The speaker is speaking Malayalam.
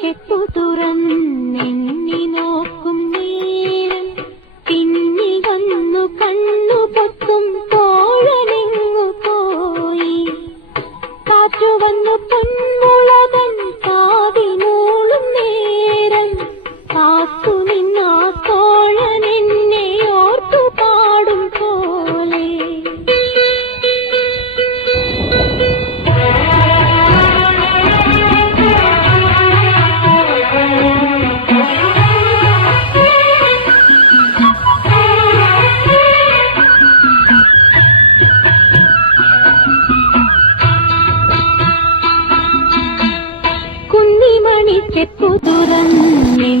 ചെപ്പു തുറന്നെണ്ണി നോക്കും നേരം പിന്നിൽ വന്നു കണ്ണു പൊത്തും തോഴനെങ്ങു പോയി. കാറ്റു വന്നു പൊന്മുളകൻ കാതിനൂളും നേരം കാത്തു നിന്നാ തോഴൻ എന്നെ ഓർത്തു പാടും പോലെ. കുന്നിമണി ചെപ്പു തുറന്നെണ്ണി